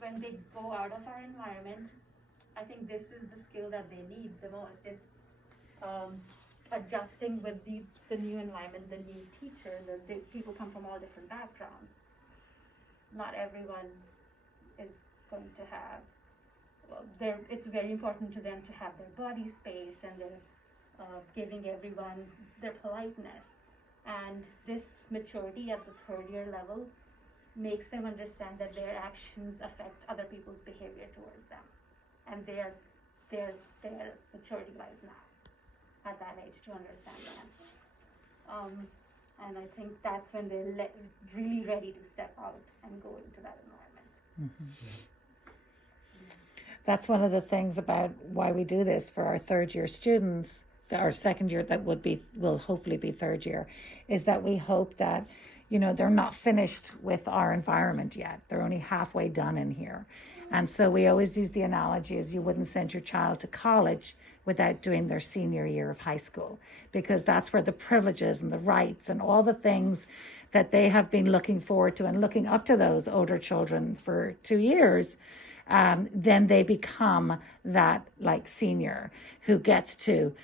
when they go out of our environment, I think this is the skill that they need the most. It's adjusting with the new environment, the new teacher. The people come from all different backgrounds. Not everyone is going to have. It's very important to them to have their body space, and they're giving everyone their politeness. And this maturity at the third year level makes them understand that their actions affect other people's behavior towards them, and their maturity lies now at that age to understand that. And I think that's when they're really ready to step out and go into that environment. Mm-hmm. That's one of the things about why we do this for our third year students, our second year that will hopefully be third year, is that we hope that, they're not finished with our environment yet. They're only halfway done in here. And so we always use the analogy as you wouldn't send your child to college without doing their senior year of high school, because that's where the privileges and the rights and all the things that they have been looking forward to and looking up to those older children for 2 years, then they become that senior who gets to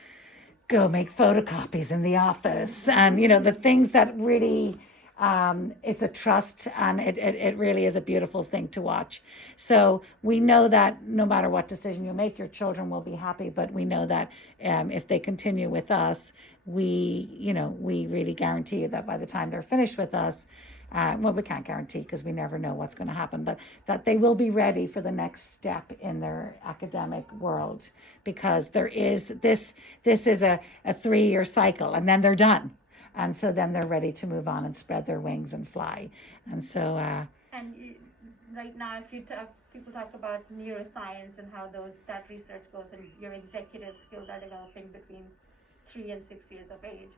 go make photocopies in the office and, the things that really, it's a trust, and it really is a beautiful thing to watch. So we know that no matter what decision you make, your children will be happy, but we know that if they continue with us, we really guarantee you that by the time they're finished with us, we can't guarantee because we never know what's going to happen, but that they will be ready for the next step in their academic world, because this is a 3-year cycle, and then they're done. And so then they're ready to move on and spread their wings and fly. And so... and right now, if people talk about neuroscience and how that research goes, and your executive skills are developing between 3 and 6 years of age.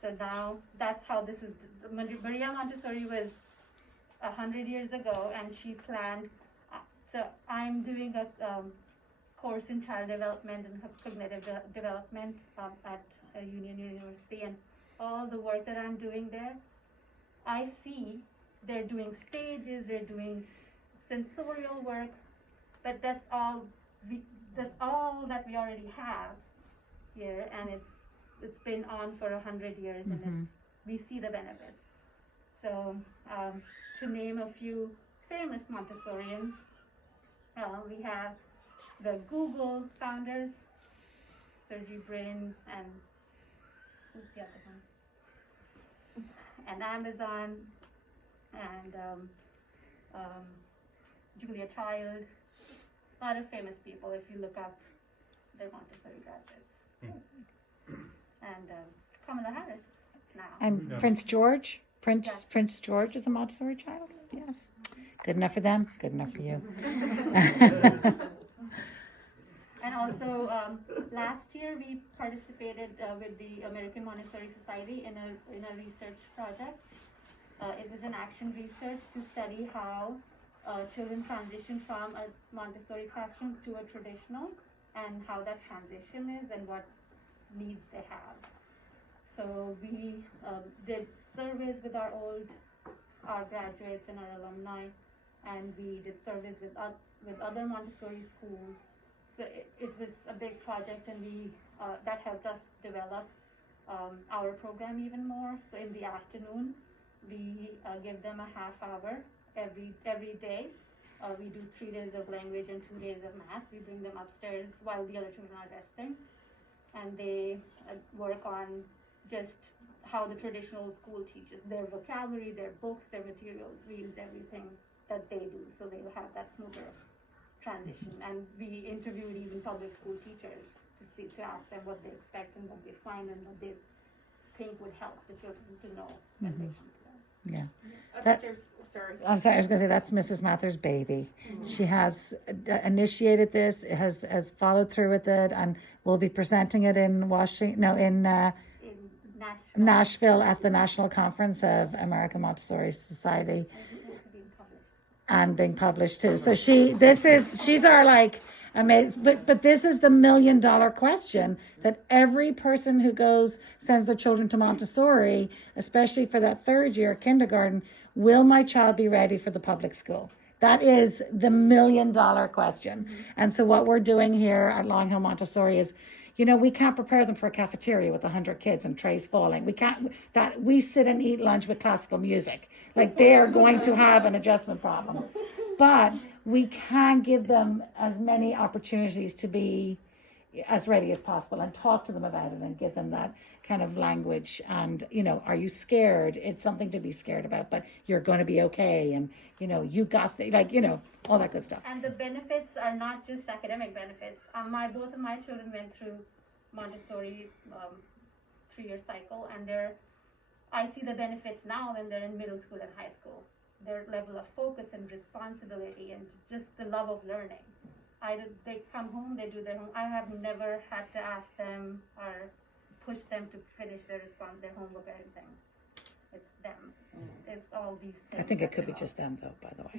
So now that's how this is. Maria Montessori was 100 years ago, and she planned. So I'm doing a course in child development and cognitive development at Union University, and all the work that I'm doing there, I see they're doing stages, they're doing sensorial work, but that's all that we already have here, and it's been on for 100 years, and mm-hmm. We see the benefits. So to name a few famous Montessorians, we have the Google founders, Sergey Brin, and who's the other one? And Amazon, and Julia Child, a lot of famous people if you look up their Montessori graduates. And Kamala Harris now. And yeah. Prince George? Yes. Prince George is a Montessori child? Yes. Good enough for them, good enough for you. And also, last year we participated with the American Montessori Society in a research project. It was an action research to study how children transition from a Montessori classroom to a traditional, and how that transition is and what needs they have. So we did surveys with our graduates and our alumni, and we did surveys with other Montessori schools. So it was a big project, and that helped us develop our program even more. So in the afternoon, we give them a half hour every day. We do 3 days of language and 2 days of math. We bring them upstairs while the other children are resting, and they work on just how the traditional school teaches. Their vocabulary, their books, their materials, we use everything that they do, so they will have that smoother transition. And we interviewed even public school teachers to ask them what they expect and what they find and what they think would help the children to know as they come to them. Yeah. Upstairs, sorry. I'm sorry, I was going to say that's Mrs. Mather's baby. Mm-hmm. She has initiated this, has followed through with it, and will be presenting it in Nashville at the National Conference of American Montessori Society. And being published too. So she's our amazing, but this is the $1 million question that every person who sends their children to Montessori, especially for that third year kindergarten, will my child be ready for the public school? That is the $1 million question. And so what we're doing here at Long Hill Montessori is, we can't prepare them for a cafeteria with 100 kids and trays falling. We sit and eat lunch with classical music. Like, they are going to have an adjustment problem. But we can give them as many opportunities to be as ready as possible and talk to them about it and give them that kind of language. And, are you scared? It's something to be scared about, but you're going to be okay. And, you got all that good stuff. And the benefits are not just academic benefits. Both of my children went through Montessori 3-year cycle, and I see the benefits now when they're in middle school and high school. Their level of focus and responsibility and just the love of learning. They come home, they do their homework. I have never had to ask them or push them to finish their homework or anything. It's them. It's all these things. I think it could be just them, though, by the way.